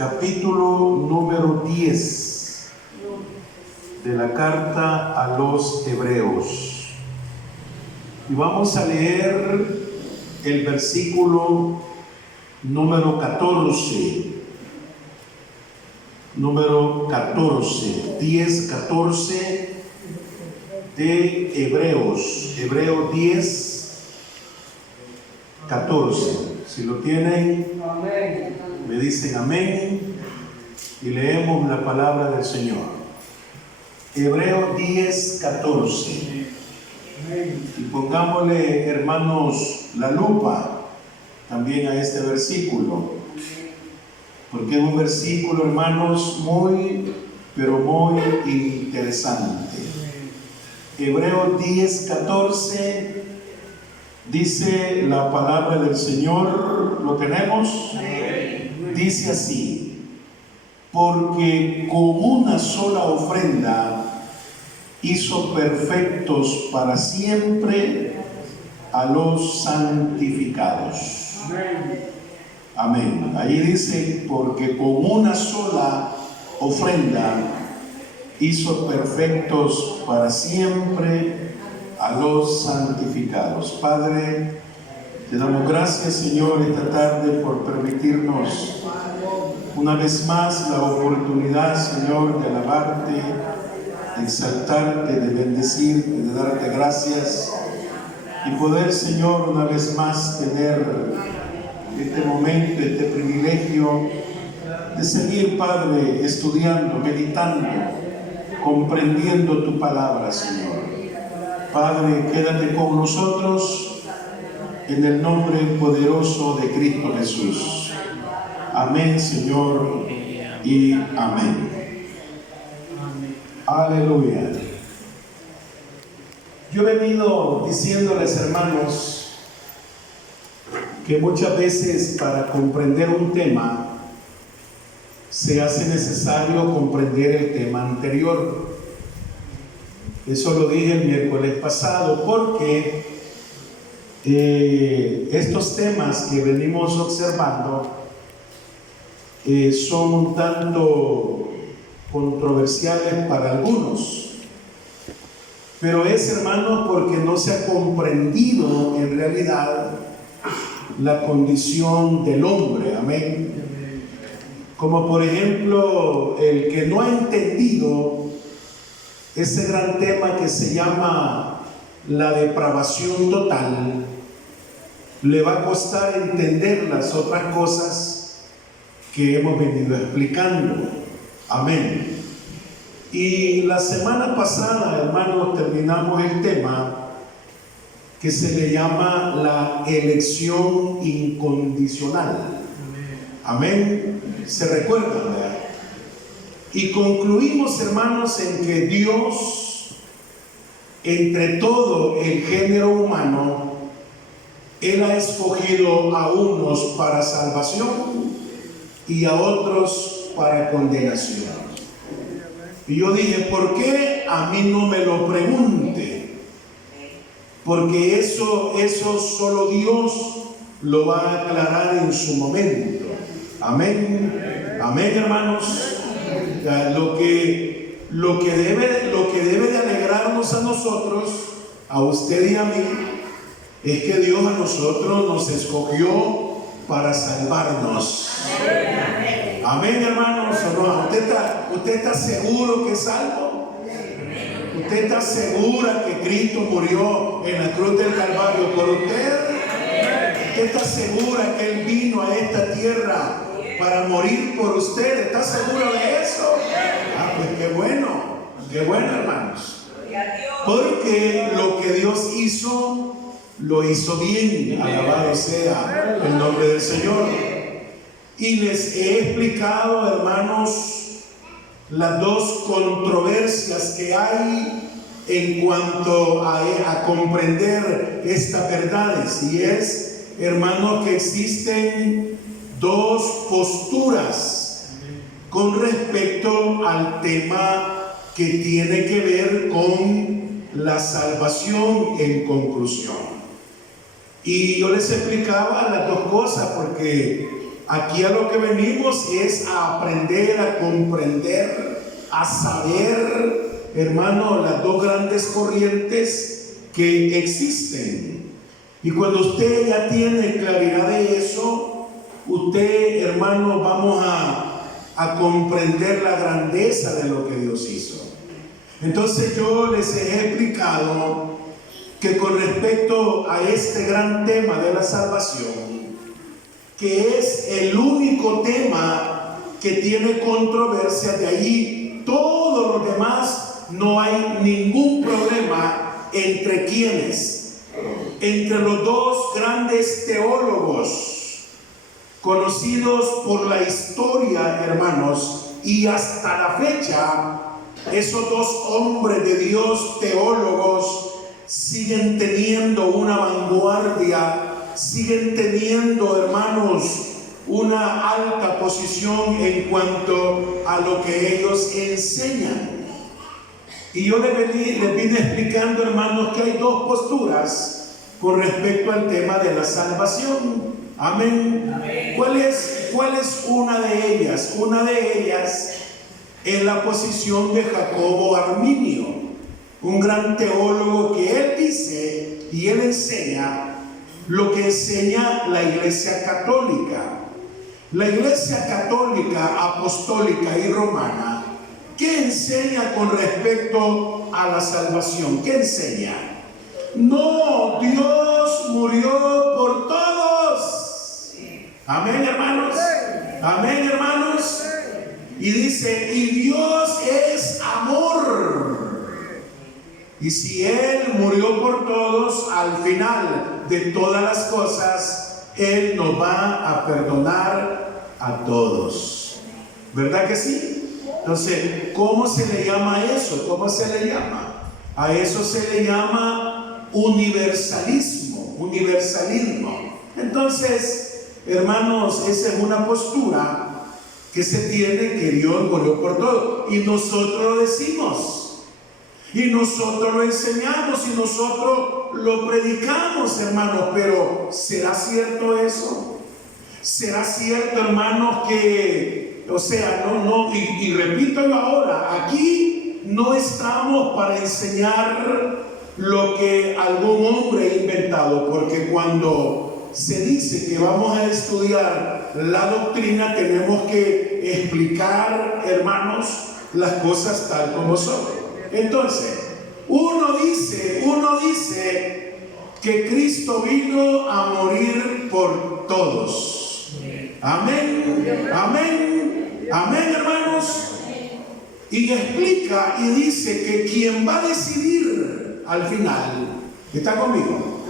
capítulo número 10 de la carta a los Hebreos. Y vamos a leer el versículo número 14. Número 14, 10, 14 de Hebreos. Hebreos 10, 14. Si lo tienen, amén, me dicen amén y leemos la palabra del Señor. Hebreos 10, 14. Y pongámosle, hermanos, la lupa también a este versículo, porque es un versículo, hermanos, muy, pero muy interesante. Hebreos 10, 14 dice la palabra del Señor. ¿Lo tenemos? Dice así: porque con una sola ofrenda hizo perfectos para siempre a los santificados. Amén. Ahí dice, porque con una sola ofrenda hizo perfectos para siempre a los santificados. Padre, te damos gracias, Señor, esta tarde por permitirnos una vez más la oportunidad, Señor, de alabarte, de exaltarte, de bendecirte, de darte gracias y poder, Señor, una vez más tener este momento, este privilegio de seguir, Padre, estudiando, meditando, comprendiendo tu palabra, Señor. Padre, quédate con nosotros en el nombre poderoso de Cristo Jesús. Amén, Señor, y amén. Aleluya. Yo he venido diciéndoles, hermanos, que muchas veces para comprender un tema se hace necesario comprender el tema anterior. Eso lo dije el miércoles pasado, porque estos temas que venimos observando son un tanto controversiales para algunos, pero es, hermano, porque no se ha comprendido en realidad la condición del hombre. Amén. Como por ejemplo, el que no ha entendido ese gran tema que se llama la depravación total, le va a costar entender las otras cosas que hemos venido explicando. Amén. Y la semana pasada, hermanos, terminamos el tema que se le llama la elección incondicional. Amén. ¿Se recuerdan, verdad? Y concluimos, hermanos, en que Dios, entre todo el género humano, Él ha escogido a unos para salvación y a otros para condenación. Y yo dije, ¿por qué a mí no me lo pregunte? Porque eso solo Dios lo va a aclarar en su momento. Amén. Amén, hermanos. Lo que debe de alegrarnos a nosotros, a usted y a mí, es que Dios a nosotros nos escogió para salvarnos. Amén, hermanos. ¿Usted está seguro que es salvo? ¿Usted está segura que Cristo murió en la cruz del Calvario por usted? ¿Usted está segura que Él vino a esta tierra para morir por usted? ¿Está segura de eso? Ah, pues qué bueno, hermanos. Porque lo que Dios hizo, lo hizo bien. Alabado sea el nombre del Señor. Y les he explicado, hermanos, las dos controversias que hay en cuanto a comprender estas verdades. Y es, hermanos, que existen dos posturas con respecto al tema que tiene que ver con la salvación en conclusión. Y yo les explicaba las dos cosas porque Aquí a lo que venimos es a aprender, a comprender, a saber, hermano, las dos grandes corrientes que existen. Y cuando usted ya tiene claridad de eso, usted, hermano, vamos a comprender la grandeza de lo que Dios hizo. Entonces yo les he explicado que con respecto a este gran tema de la salvación, que es el único tema que tiene controversia, de ahí todos los demás no hay ningún problema entre quienes, entre los dos grandes teólogos conocidos por la historia, hermanos, y hasta la fecha, esos dos hombres de Dios, teólogos, siguen teniendo una vanguardia, siguen teniendo, hermanos, una alta posición en cuanto a lo que ellos enseñan. Y yo les vine explicando, hermanos, que hay dos posturas con respecto al tema de la salvación. Amén. Amén. ¿Cuál es una de ellas? Una de ellas es la posición de Jacobo Arminio, un gran teólogo, que él dice y él enseña lo que enseña la Iglesia Católica. La Iglesia Católica, Apostólica y Romana, ¿qué enseña con respecto a la salvación? ¿Qué enseña? No, Dios murió por todos. Amén, hermanos. Amén, hermanos. Y dice, y Dios es amor. Y si Él murió por todos, al final de todas las cosas, Él nos va a perdonar a todos. ¿Verdad que sí? Entonces, ¿cómo se le llama a eso? ¿Cómo se le llama? A eso se le llama universalismo. Entonces, hermanos, esa es una postura que se tiene, que Dios murió por todos. Y nosotros lo decimos. Y nosotros lo enseñamos y nosotros lo predicamos, hermanos, pero ¿será cierto eso? ¿Será cierto, hermanos, que, y repito yo ahora, aquí no estamos para enseñar lo que algún hombre ha inventado, porque cuando se dice que vamos a estudiar la doctrina, tenemos que explicar, hermanos, las cosas tal como son. Entonces, uno dice que Cristo vino a morir por todos. Amén, amén, amén, hermanos. Y explica y dice que quien va a decidir al final, ¿está conmigo?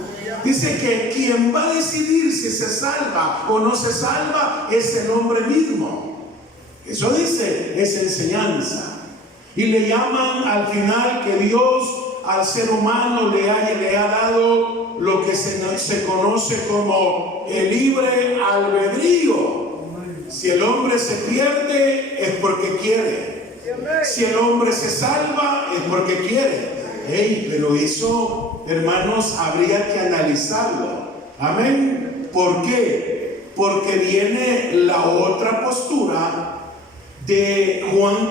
Dice que quien va a decidir si se salva o no se salva es el hombre mismo. Eso dice, es enseñanza. Y le llaman al final que Dios al ser humano le ha dado lo que se conoce como el libre albedrío. Si el hombre se pierde es porque quiere. Si el hombre se salva es porque quiere. Pero eso, hermanos, habría que analizarlo. Amén. ¿Por qué? Porque viene la otra postura de Juan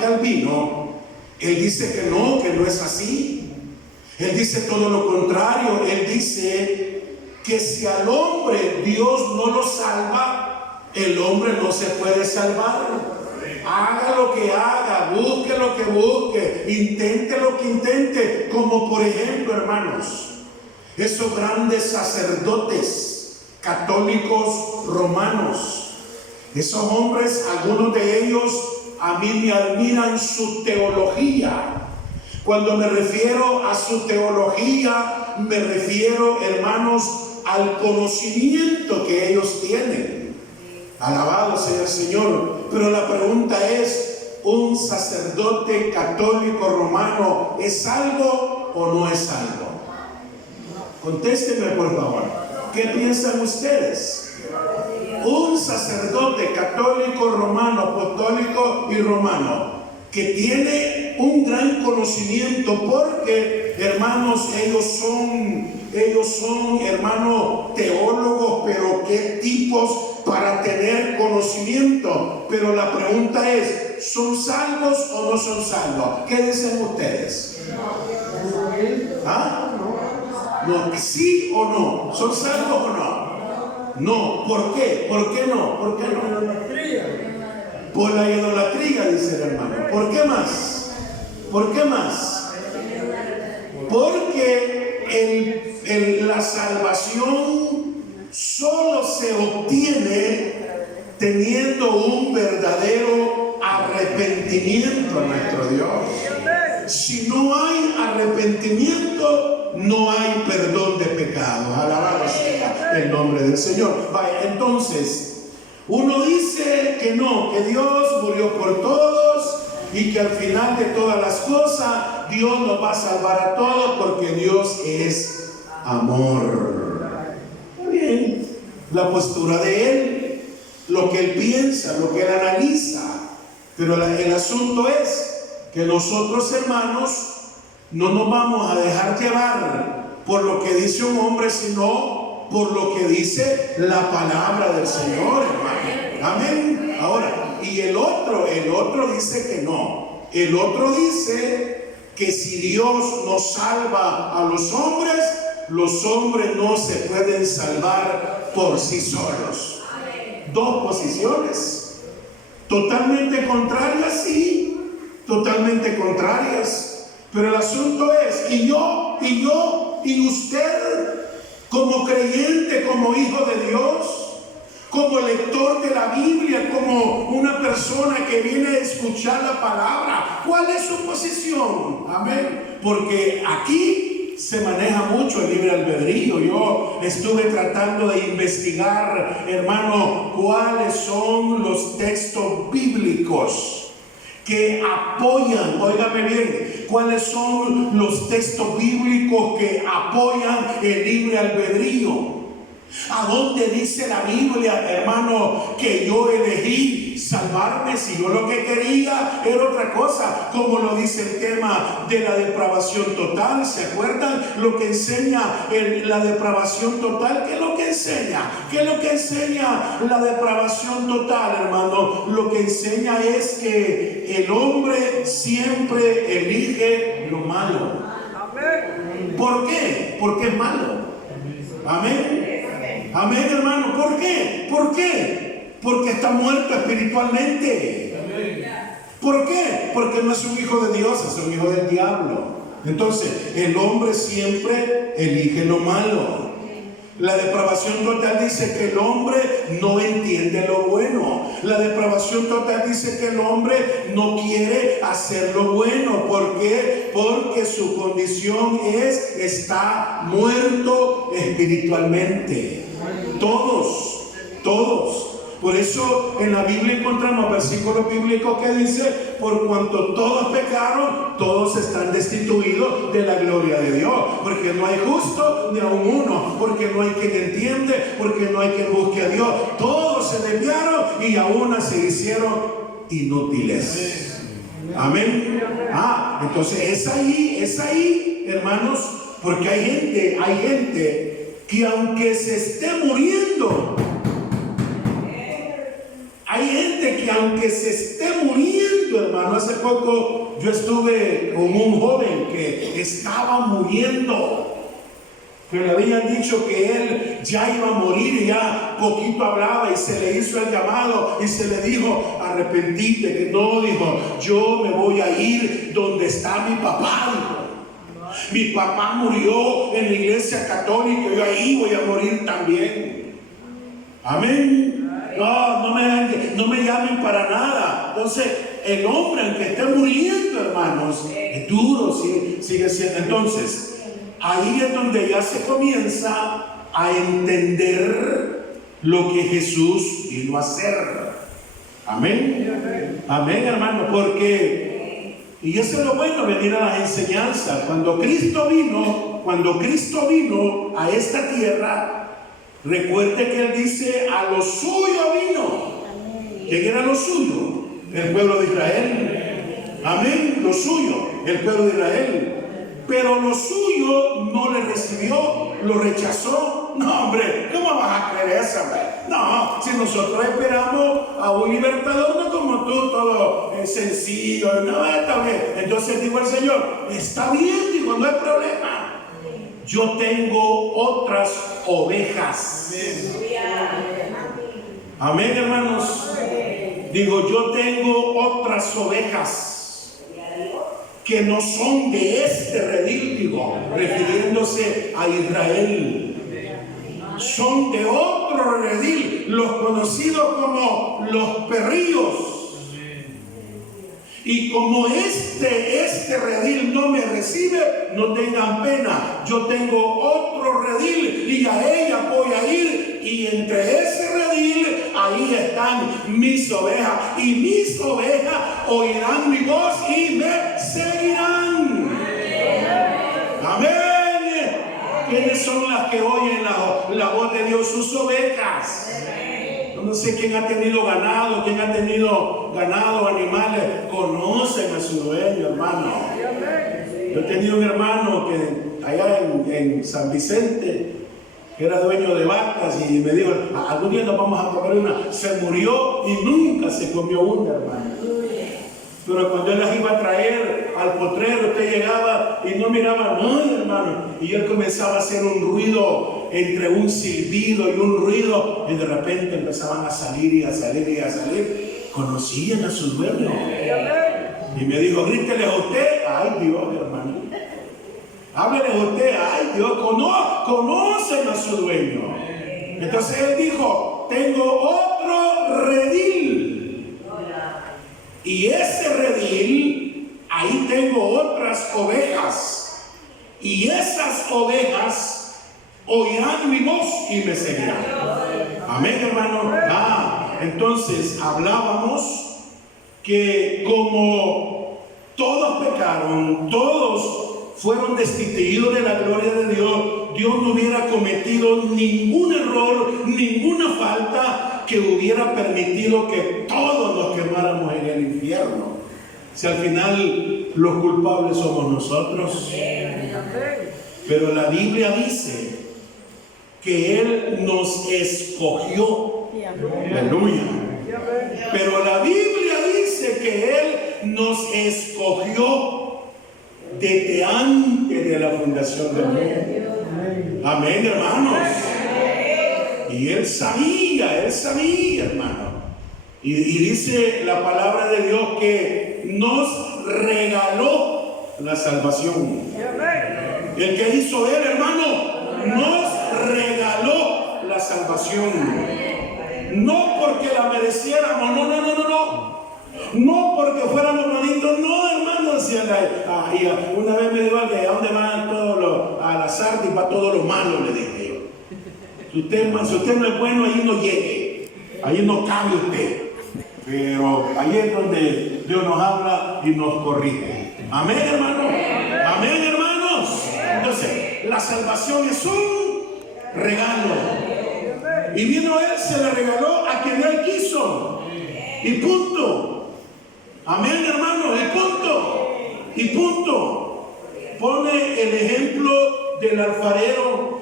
Calvino. Él dice que no es así. Él dice todo lo contrario. Él dice que si al hombre Dios no lo salva, el hombre no se puede salvar. Haga lo que haga, busque lo que busque, intente lo que intente, como por ejemplo, hermanos, esos grandes sacerdotes católicos romanos. Esos hombres, algunos de ellos, a mí me admiran su teología. Cuando me refiero a su teología, me refiero, hermanos, al conocimiento que ellos tienen. Alabado sea el Señor. Pero la pregunta es, ¿un sacerdote católico romano es salvo o no es salvo? Contéstenme, por favor. ¿Qué piensan ustedes? Un sacerdote católico romano, apostólico y romano, que tiene un gran conocimiento, porque, hermanos, ellos son, hermanos, teólogos, pero qué tipos para tener conocimiento. Pero la pregunta es, ¿son salvos o no son salvos? ¿Qué dicen ustedes? ¿Ah? No, ¿sí o no? ¿Son salvos o no? No. ¿Por qué? ¿Por qué no? ¿Por qué no? Por la idolatría, dice el hermano. ¿Por qué más? ¿Por qué más? Porque la salvación solo se obtiene teniendo un verdadero arrepentimiento a nuestro Dios. Si no hay arrepentimiento, no hay perdón de pecados. Alabado sea el nombre del Señor. Vaya, entonces, uno dice que no, que Dios murió por todos y que al final de todas las cosas Dios nos va a salvar a todos porque Dios es amor. Muy bien, la postura de Él, lo que Él piensa, lo que Él analiza. Pero el asunto es que nosotros, hermanos, no nos vamos a dejar llevar por lo que dice un hombre, sino por lo que dice la palabra del Señor, hermano. Amén. Ahora, y el otro dice que no. El otro dice que si Dios nos salva a los hombres no se pueden salvar por sí solos. Dos posiciones totalmente contrarias, sí, totalmente contrarias. Pero el asunto es, y usted, como creyente, como hijo de Dios, como lector de la Biblia, como una persona que viene a escuchar la palabra, ¿cuál es su posición? Amén. Porque aquí se maneja mucho el libre albedrío. Yo estuve tratando de investigar, hermano, cuáles son los textos bíblicos que apoyan, óigame bien, cuáles son los textos bíblicos que apoyan el libre albedrío. ¿A dónde dice la Biblia, hermano, que yo elegí salvarme si yo lo que quería era otra cosa? Como lo dice el tema de la depravación total. ¿Se acuerdan lo que enseña la depravación total? ¿Qué es lo que enseña? ¿Qué es lo que enseña la depravación total, hermano? Lo que enseña es que el hombre siempre elige lo malo. ¿Por qué? Porque es malo. Amén. Amén, hermano. ¿Por qué? ¿Por qué? Porque está muerto espiritualmente. ¿Por qué? Porque no es un hijo de Dios, es un hijo del diablo. Entonces, el hombre siempre elige lo malo. La depravación total dice que el hombre no entiende lo bueno. La depravación total dice que el hombre no quiere hacer lo bueno. ¿Por qué? Porque su condición está muerto espiritualmente. Todos. Por eso en la Biblia encontramos versículos bíblicos que dice: por cuanto todos pecaron, todos están destituidos de la gloria de Dios. Porque no hay justo ni aun uno, porque no hay quien entiende, porque no hay quien busque a Dios. Todos se desviaron y aún se hicieron inútiles. Amén. Entonces es ahí, hermanos, porque hay gente que aunque se esté muriendo, hermano. Hace poco yo estuve con un joven que estaba muriendo, que le habían dicho que él ya iba a morir y ya poquito hablaba, y se le hizo el llamado y se le dijo: arrepentite. Que no, dijo: yo me voy a ir donde está mi papá, dijo. Mi papá murió en la iglesia católica, yo ahí voy a morir también. Amén. No me llamen para nada. Entonces, el hombre, aunque esté muriendo, hermanos, es duro, sigue siendo. Entonces, ahí es donde ya se comienza a entender lo que Jesús vino a hacer. Amén. Amén, hermano, porque... Y eso es lo bueno, venir a las enseñanzas. Cuando Cristo vino a esta tierra, recuerde que Él dice: a lo suyo vino. ¿Quién era lo suyo? El pueblo de Israel. Amén, lo suyo, el pueblo de Israel. Pero lo suyo no le recibió, lo rechazó. No, hombre, ¿cómo vas a creer eso, hombre? No, si nosotros esperamos a un libertador, no como tú, todo sencillo, no, está bien. Entonces dijo el Señor, está bien, dijo, no hay problema. Yo tengo otras ovejas. Amén, hermanos. Digo, yo tengo otras ovejas que no son de este redil, digo, refiriéndose a Israel. Son de otro redil, los conocidos como los perrillos. Y como este redil no me recibe, no tengan pena. Yo tengo otro redil y a ella voy a ir. Y entre ese redil, ahí están mis ovejas. Y mis ovejas oirán mi voz y me seguirán. Amén. ¿Quiénes son las que oyen la voz de Dios? Sus ovejas. No sé quién ha tenido ganado, animales, conocen a su dueño, hermano. Yo he tenido un hermano que allá en San Vicente, que era dueño de vacas, y me dijo, algún día nos vamos a comer una. Se murió y nunca se comió una, hermano. Pero cuando él las iba a traer al potrero, usted llegaba y no miraba nada, hermano. Y él comenzaba a hacer un ruido, entre un silbido y un ruido, y de repente empezaban a salir y a salir y a salir. Conocían a su dueño. Y me dijo, grítele a usted. Ay, Dios, hermano. Háblele a usted. Ay, Dios, conocen a su dueño. Entonces él dijo, tengo otro redil. Y ese redil, ahí tengo otras ovejas. Y esas ovejas oirán mi voz y me seguirán. Amén, hermano. Entonces hablábamos que como todos pecaron, todos fueron destituidos de la gloria de Dios, Dios no hubiera cometido ningún error, ninguna falta que hubiera permitido que todos nos quemáramos en el infierno. Si al final los culpables somos nosotros. Pero la Biblia dice que Él nos escogió. Aleluya. Pero la Biblia dice que Él nos escogió desde antes de la fundación del mundo. Amén, hermanos. Y Él sabía, hermano. Y dice la palabra de Dios que nos regaló la salvación. El que hizo Él, hermano, nos regaló la salvación. No porque la mereciéramos, no. No porque fuéramos bonitos, no, hermano. Una vez me dijo que a dónde van todos a la sarta y para todo lo malo, le dije yo. Si usted no es bueno, ahí no llegue, ahí no cabe usted. Pero ahí es donde Dios nos habla y nos corrige. Amén, hermano. Amén, hermanos. Entonces, la salvación es un regalo. Y vino Él, se la regaló a quien Él quiso. Y punto. Amén, hermano. Y punto. Pone el ejemplo del alfarero.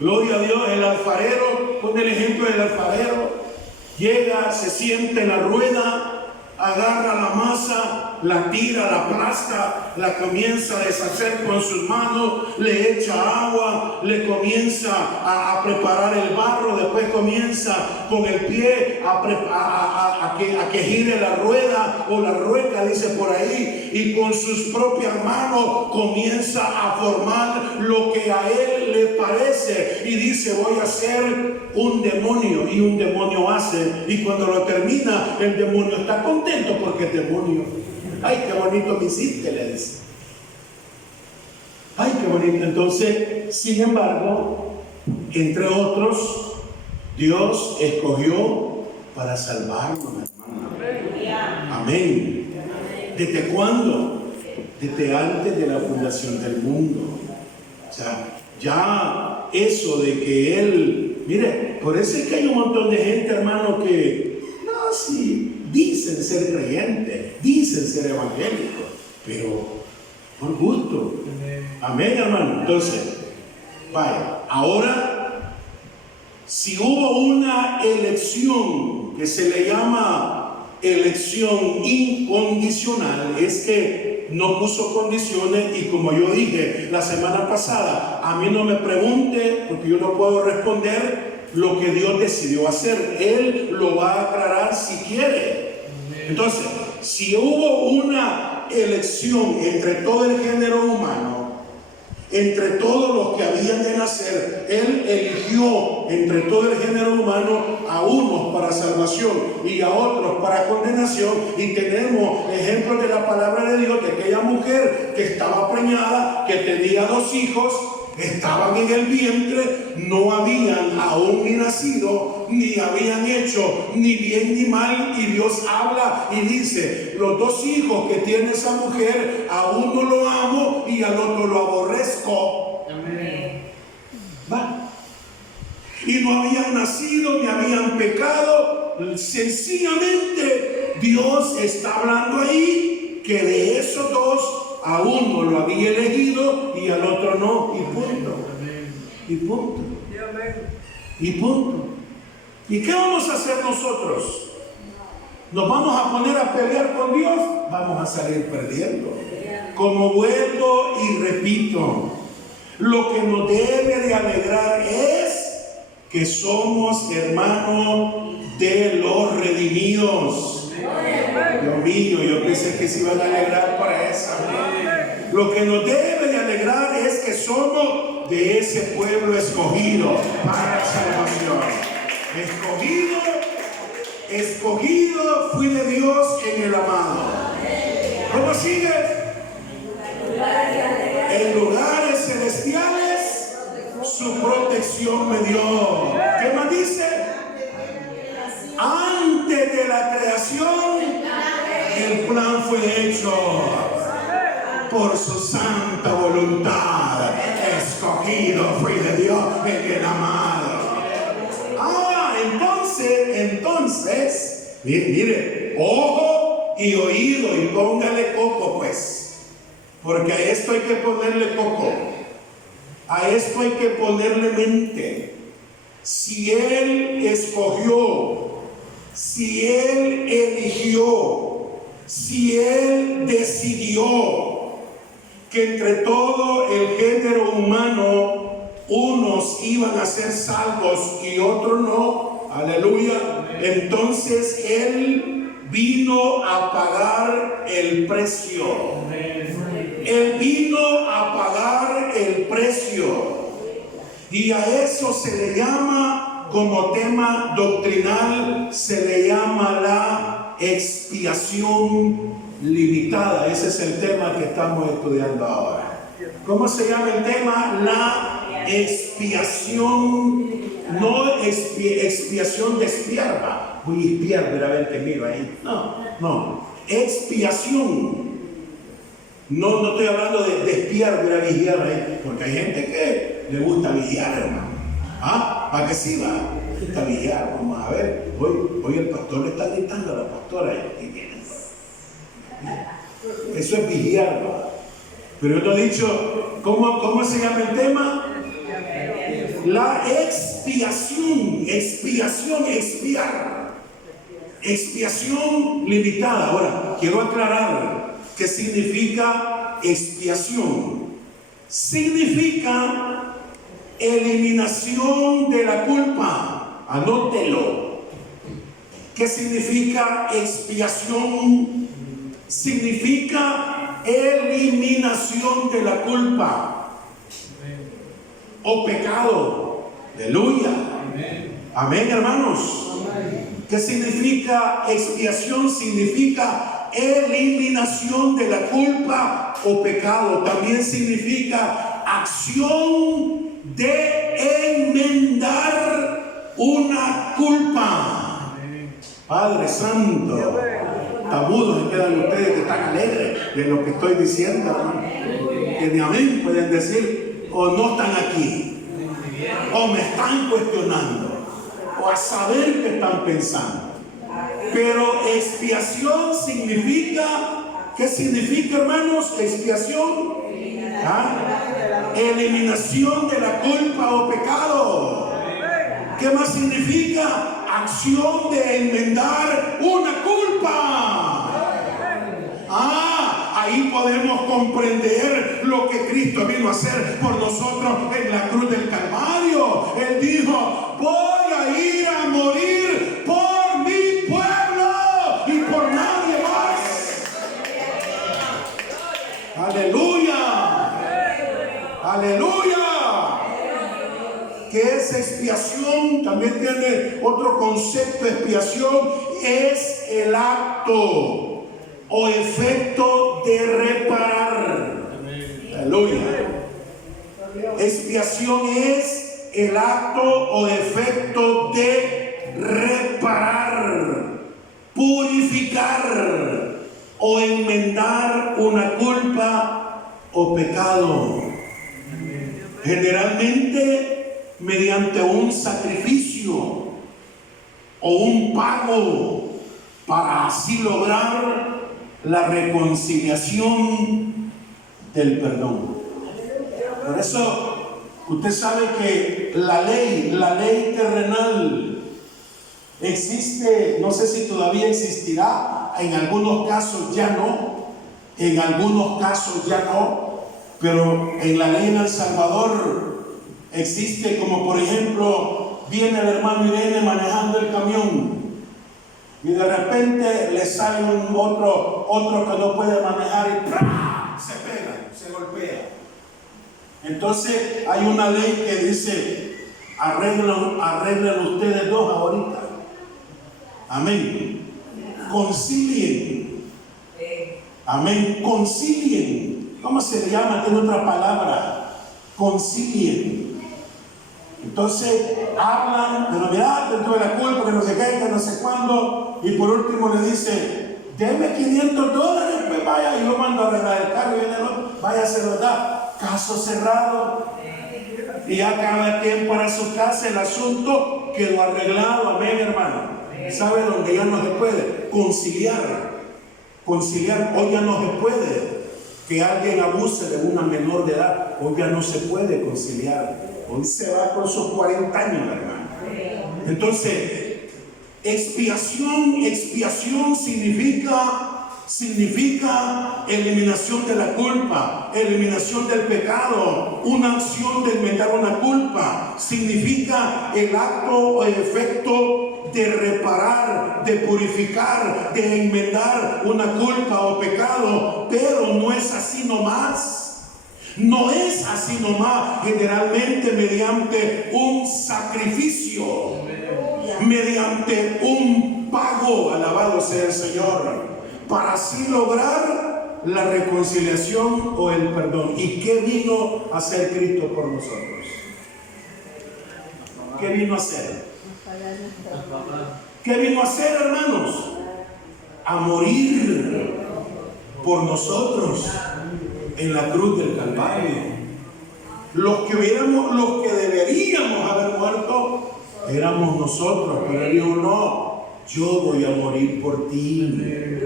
Gloria a Dios, el alfarero. Pone el ejemplo del alfarero. Llega, se sienta en la rueda, agarra la masa, la tira, la aplasta, la comienza a deshacer con sus manos, le echa agua, le comienza a preparar el barro, después comienza con el pie a que gire la rueda o la rueca, dice por ahí, y con sus propias manos comienza a formar lo que a él le parece y dice, voy a hacer un demonio, y un demonio hace, y cuando lo termina el demonio está contento porque el demonio, ay, qué bonito me hiciste, le dice. Ay, qué bonito. Entonces, sin embargo, entre otros, Dios escogió para salvarnos, hermano. Amén. ¿Desde cuándo? Desde antes de la fundación del mundo. O sea, ya eso de que Él, mire, por eso es que hay un montón de gente, hermano, que, no, sí, dicen ser creyentes, dicen ser evangélicos, pero por gusto. Amén, hermano. Entonces, vaya, ahora, si hubo una elección que se le llama elección incondicional, es que no puso condiciones, y como yo dije la semana pasada, a mí no me pregunte, porque yo no puedo responder lo que Dios decidió hacer. Él lo va a aclarar si quiere. Entonces, si hubo una elección entre todo el género humano, entre todos los que habían de nacer, Él eligió entre todo el género humano a unos para salvación y a otros para condenación. Y tenemos ejemplos de la palabra de Dios de aquella mujer que estaba preñada, que tenía 2 hijos, estaban en el vientre, no habían aún ni nacido, ni habían hecho ni bien ni mal, y Dios habla y dice: los 2 hijos que tiene esa mujer, a uno lo amo y al otro lo aborrezco. Amén. ¿Va? Y no habían nacido ni habían pecado. Sencillamente Dios está hablando ahí que de esos 2 a uno lo había elegido y al otro no, y punto. Y punto. Y punto. ¿Y qué vamos a hacer nosotros? ¿Nos vamos a poner a pelear con Dios? Vamos a salir perdiendo. Como vuelvo y repito, lo que nos debe de alegrar es que somos hermanos de los redimidos. Dios mío, yo pensé que se iban a alegrar para esa. Lo que nos debe de alegrar es que somos de ese pueblo escogido para salvación. Escogido fui de Dios en el amado. ¿Cómo sigue? En lugares celestiales su protección me dio. ¿Qué más dice? Antes de la creación el plan fue hecho por su santa voluntad. Escogido fui de Dios en el amado. Entonces, mire, ojo y oído, y póngale coco, pues, porque a esto hay que ponerle coco, a esto hay que ponerle mente. Si Él escogió, si Él eligió, si Él decidió que entre todo el género humano unos iban a ser salvos y otros no, aleluya, entonces Él vino a pagar el precio. Él vino a pagar el precio. Y a eso se le llama, como tema doctrinal, se le llama la expiación limitada. Ese es el tema que estamos estudiando ahora. ¿Cómo se llama el tema? La expiación, no expiación de espiar. Va. Voy a espiar, ver a ver qué miro ahí. No. Expiación. No estoy hablando de espiar, ver a vigiar ahí, porque hay gente que le gusta vigiar, hermano. ¿Para qué sí va? Le gusta vigiar. Vamos a ver. Hoy el pastor le está gritando a la pastora. Eso es vigiar, ¿va? Pero yo te he dicho, ¿cómo se llama el tema? La expiación, expiar. Expiación limitada. Ahora, quiero aclarar qué significa expiación. Significa eliminación de la culpa. Anótelo. ¿Qué significa expiación? Significa eliminación de la culpa o pecado. Aleluya. Amén, hermanos. ¿Qué significa expiación? Significa eliminación de la culpa o pecado. También significa acción de enmendar una culpa. Padre Santo. Tabudos se quedan ustedes que están alegres de lo que estoy diciendo, hermano. Que ni amén pueden decir, o no están aquí, o me están cuestionando, o a saber qué están pensando. Pero expiación significa, ¿qué significa, hermanos? Expiación, eliminación de la culpa o pecado. ¿Qué más significa? Acción de enmendar una culpa. Ahí podemos comprender lo que Cristo vino a hacer por nosotros en la cruz del Calvario. Él dijo: voy a ir a morir por mi pueblo y por nadie más. Aleluya, aleluya. ¿Qué es expiación? También tiene otro concepto. Expiación es el acto o efecto de reparar. Aleluya. Expiación es el acto o efecto de reparar, purificar o enmendar una culpa o pecado. Generalmente mediante un sacrificio o un pago, para así lograr la reconciliación del perdón. Por eso usted sabe que la ley terrenal existe, no sé si todavía existirá, en algunos casos ya no, pero en la ley en El Salvador existe, como por ejemplo, viene el hermano y viene manejando el camión y de repente le sale otro que no puede manejar y ¡prá! Se pega, se golpea. Entonces hay una ley que dice: arreglen ustedes dos ahorita. Amén. Concilien. Amén. Concilien. ¿Cómo se le llama? Tiene otra palabra. Concilien. Entonces hablan, pero mira, te tuve la culpa, que no sé qué, que no sé cuándo, y por último le dice: deme $500, pues vaya, y yo mando a arreglar el carro, y viene el otro, vaya a hacerlo, ¿verdad? Caso cerrado. Y ya cada quien para su casa, el asunto quedó arreglado. Amén, hermano. ¿Sabe dónde ya no se puede? Conciliar. Hoy ya no se puede que alguien abuse de una menor de edad. Hoy ya no se puede conciliar. Hoy se va con sus 40 años, hermano. Entonces, expiación significa eliminación de la culpa, eliminación del pecado, una acción de enmendar una culpa. Significa el acto o el efecto de reparar, de purificar, de enmendar una culpa o pecado. Pero no es así nomás. No es así nomás, generalmente mediante un sacrificio, mediante un pago, alabado sea el Señor, para así lograr la reconciliación o el perdón. ¿Y qué vino a hacer Cristo por nosotros? ¿Qué vino a hacer? ¿Qué vino a hacer, hermanos? A morir por nosotros en la cruz del Calvario. Los que deberíamos haber muerto éramos nosotros, pero Él dijo: no, yo voy a morir por ti.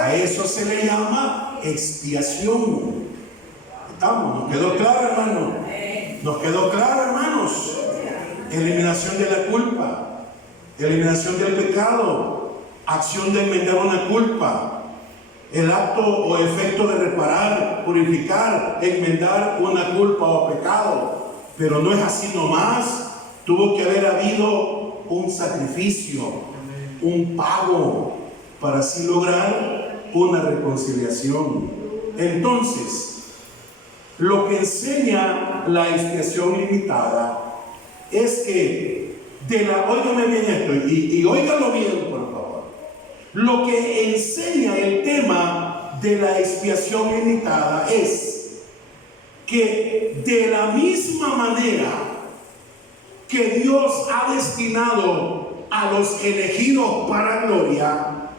A eso se le llama expiación. ¿Nos quedó claro, hermano? ¿Nos quedó claro, hermanos? Eliminación de la culpa, eliminación del pecado, acción de enmendar una culpa, el acto o efecto de reparar, purificar, enmendar una culpa o pecado. Pero no es así nomás. Tuvo que haber habido un sacrificio, un pago, para así lograr una reconciliación. Entonces, lo que enseña la expiación limitada es que óigame bien esto, y óigalo bien, por favor. Lo que enseña el tema de la expiación limitada es que de la misma manera que Dios ha destinado a los elegidos para gloria,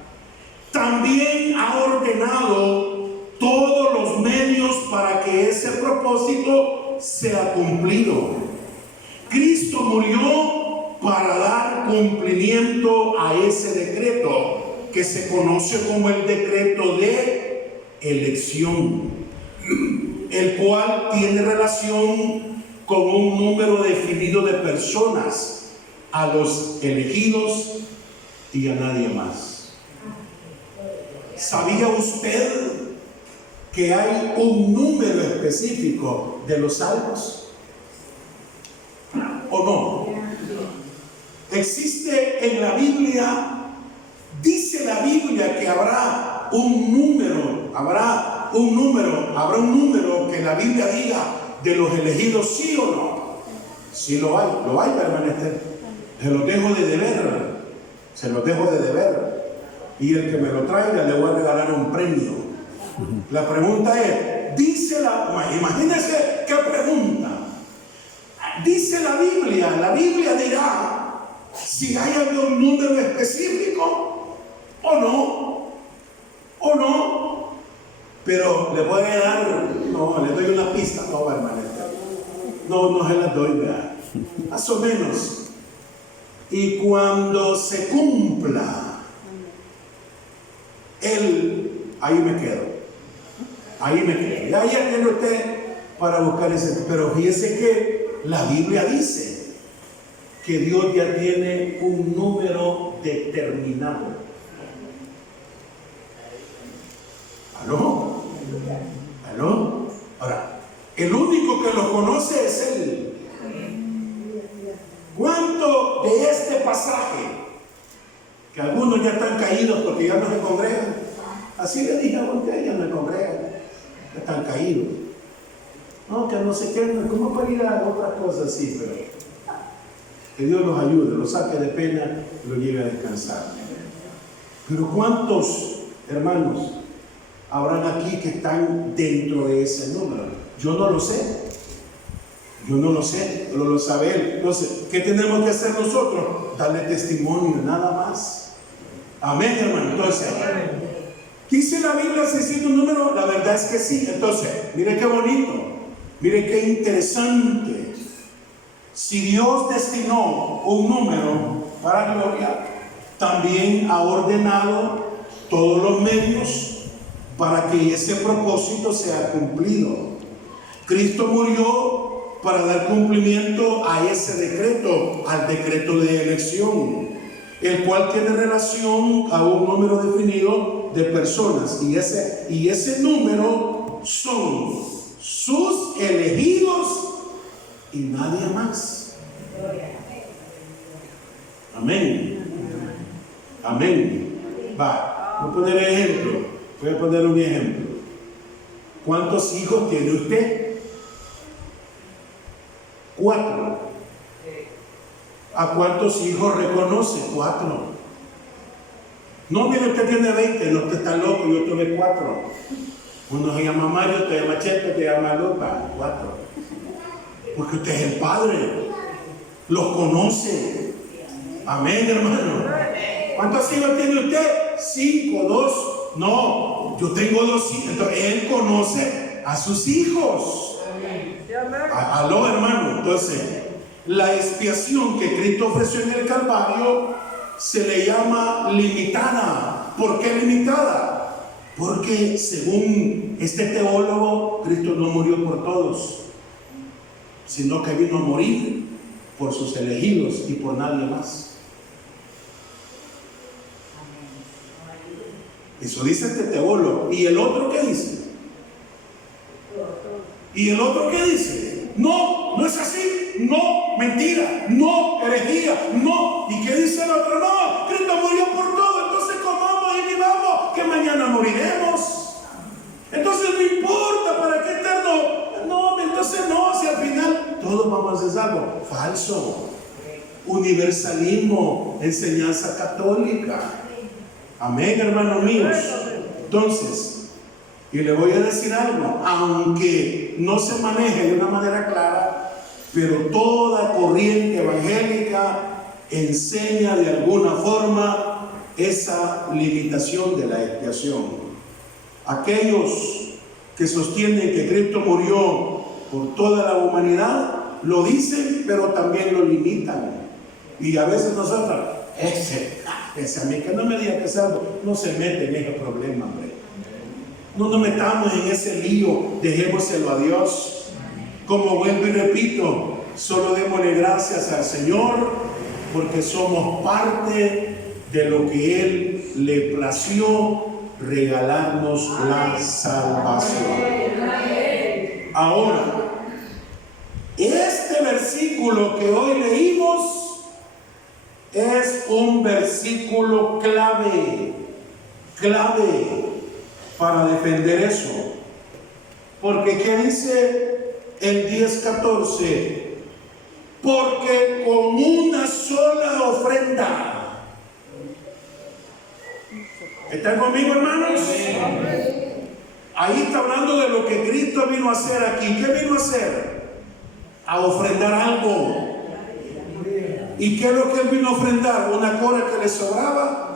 también ha ordenado todos los medios para que ese propósito sea cumplido. Cristo murió para dar cumplimiento a ese decreto que se conoce como el decreto de elección, el cual tiene relación con un número definido de personas, a los elegidos y a nadie más. ¿Sabía usted que hay un número específico de los salvos? ¿O no? Existe en la Biblia, dice la Biblia que habrá un número que la Biblia diga de los elegidos, ¿sí o no? Sí lo hay, hermano Esther. Se los dejo de deber. Y el que me lo traiga le voy a regalar un premio. La pregunta es, imagínense qué pregunta. Dice la Biblia dirá si hay algún número específico o no. Pero le voy a dar, le doy una pista, hermano. No se las doy, ¿verdad? Más o menos. Y cuando se cumpla, ahí me quedo. Ya tiene usted para buscar ese. Pero fíjese que la Biblia dice que Dios ya tiene un número determinado. ¿Aló? Ahora, el único que lo conoce es Él. ¿Cuánto de este pasaje, que algunos ya están caídos porque ya no se congregan? Así le dije a usted, ya no se congregan, ya están caídos. No, que no se queden, ¿cómo para ir a otras cosas así? Pero que Dios los ayude, los saque de pena y los lleve a descansar. Pero ¿cuántos hermanos habrán aquí que están dentro de ese número? Yo no lo sé, pero lo sabe Él. Entonces, ¿qué tenemos que hacer nosotros? Darle testimonio, nada más. Amén, hermano. Entonces, ¿dice la Biblia si existe un número? La verdad es que sí. Entonces, mire qué bonito, mire qué interesante. Si Dios destinó un número para gloria, también ha ordenado todos los medios para que ese propósito sea cumplido. Cristo murió para dar cumplimiento a ese decreto, al decreto de elección, el cual tiene relación a un número definido de personas, y ese número son sus elegidos y nadie más. Amén. Voy a poner un ejemplo. ¿Cuántos hijos tiene usted? 4. ¿A cuántos hijos reconoce? 4. No, mire, usted tiene 20, no, usted está loco, yo tuve 4. Uno se llama Mario, otro se llama Chepe, otro se llama Lupa. 4. Porque usted es el Padre, los conoce. Amén, hermano. ¿Cuántos hijos tiene usted? 5, 2. No, yo tengo 2 hijos. Entonces, Él conoce a sus hijos. Aló, hermano. Entonces, la expiación que Cristo ofreció en el Calvario se le llama limitada. ¿Por qué limitada? Porque según este teólogo, Cristo no murió por todos, sino que vino a morir por sus elegidos y por nadie más. Eso dice este teólogo. ¿Y el otro qué dice? No es así. No, mentira. No, herejía. No. ¿Y qué dice el otro? No, Cristo murió por todo. Entonces comamos y vivamos, que mañana moriremos. Entonces no importa, ¿para qué eterno? No, entonces no, si al final todos vamos a ser salvos. Falso. Universalismo, enseñanza católica. Amén, hermanos míos. Entonces, y le voy a decir algo, aunque no se maneje de una manera clara, pero toda corriente evangélica enseña de alguna forma esa limitación de la expiación. Aquellos que sostienen que Cristo murió por toda la humanidad, lo dicen, pero también lo limitan. Y a veces nosotros, ese a mí que no me diga que es algo, no se mete en ese problema, hombre. No nos metamos en ese lío, dejémoselo a Dios. Como vuelvo y repito, solo démosle gracias al Señor porque somos parte de lo que Él le plació regalarnos la salvación. Ahora, este versículo que hoy leímos es un versículo clave para defender eso. Porque ¿qué dice el 10:14? Porque con una sola ofrenda. ¿Están conmigo, hermanos? Ahí está hablando de lo que Cristo vino a hacer aquí. ¿Qué vino a hacer? A ofrendar algo. ¿Y qué es lo que Él vino a ofrendar? ¿Una cora que le sobraba?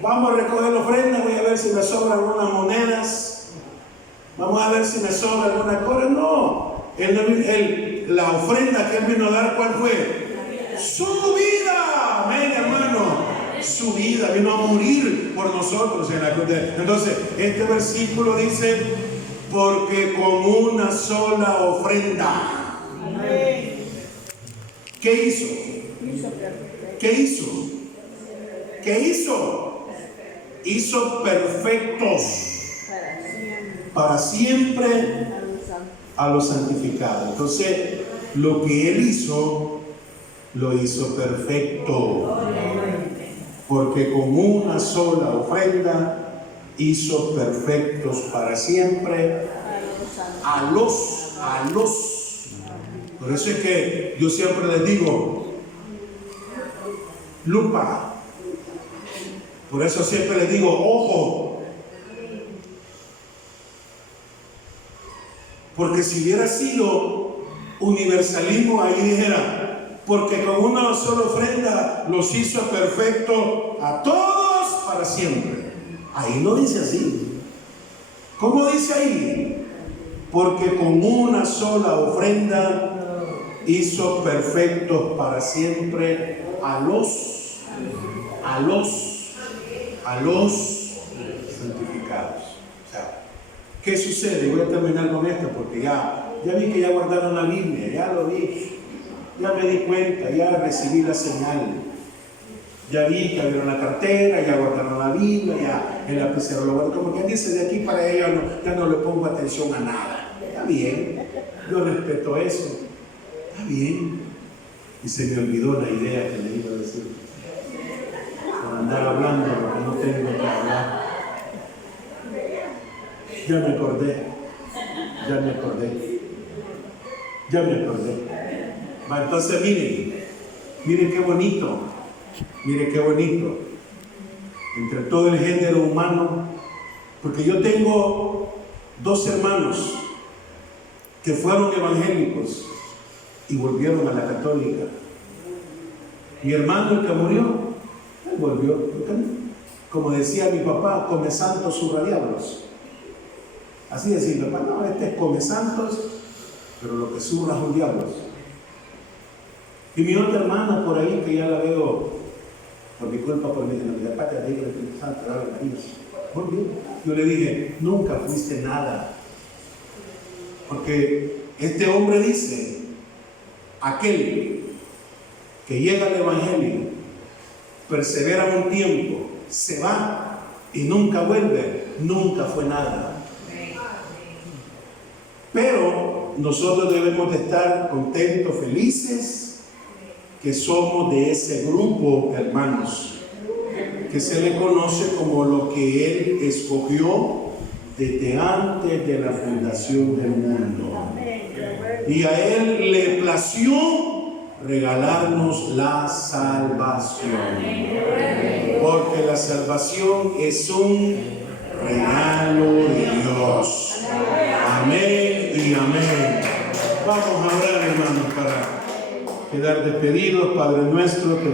Vamos a recoger la ofrenda, voy a ver si me sobran algunas monedas. Vamos a ver si me sobra alguna cora. No. La ofrenda que Él vino a dar, ¿cuál fue? Su vida. Amén, hermano. Su vida, vino a morir por nosotros en la cruz. Entonces, este versículo dice, porque con una sola ofrenda. ¿Qué hizo? ¿Qué hizo? ¿Qué hizo? Hizo perfectos para siempre a los santificados. Entonces, lo que Él hizo, lo hizo perfecto. Porque con una sola ofrenda hizo perfectos para siempre a los. Por eso es que yo siempre les digo, lupa. Por eso siempre les digo, ojo. Porque si hubiera sido universalismo, ahí dijera, porque con una sola ofrenda los hizo perfecto a todos para siempre. Ahí no dice así. ¿Cómo dice ahí? Porque con una sola ofrenda hizo perfectos para siempre a los santificados. O sea, ¿qué sucede? Voy a terminar con esto porque ya vi que ya guardaron la Biblia, ya lo vi. Ya me di cuenta, ya recibí la señal. Ya vi que abrieron la cartera, ya guardaron la Biblia, ya el lapicero lo guardaron. Como quien dice, de aquí para ellos ya no le pongo atención a nada. Está bien, yo respeto eso. Está bien. Y se me olvidó la idea que le iba a decir. Por andar hablando lo que no tengo que hablar. Ya me acordé. Entonces miren qué bonito, entre todo el género humano, porque yo tengo 2 hermanos que fueron evangélicos y volvieron a la católica. Mi hermano, el que murió, él volvió, como decía mi papá, come santos subradiablos. Así decía mi papá, no, este es come santos, pero lo que surra son diablos. Y mi otra hermana por ahí, que ya la veo, por mi culpa, por mi papá, te digo, muy bien. Yo le dije, nunca fuiste nada. Porque este hombre dice, aquel que llega al Evangelio, persevera un tiempo, se va y nunca vuelve, nunca fue nada. Pero nosotros debemos de estar contentos, felices, que somos de ese grupo, hermanos, que se le conoce como lo que Él escogió desde antes de la fundación del mundo. Y a Él le plació regalarnos la salvación. Porque la salvación es un regalo de Dios. Amén y amén. Vamos a orar, hermanos, para quedar despedidos. Padre nuestro,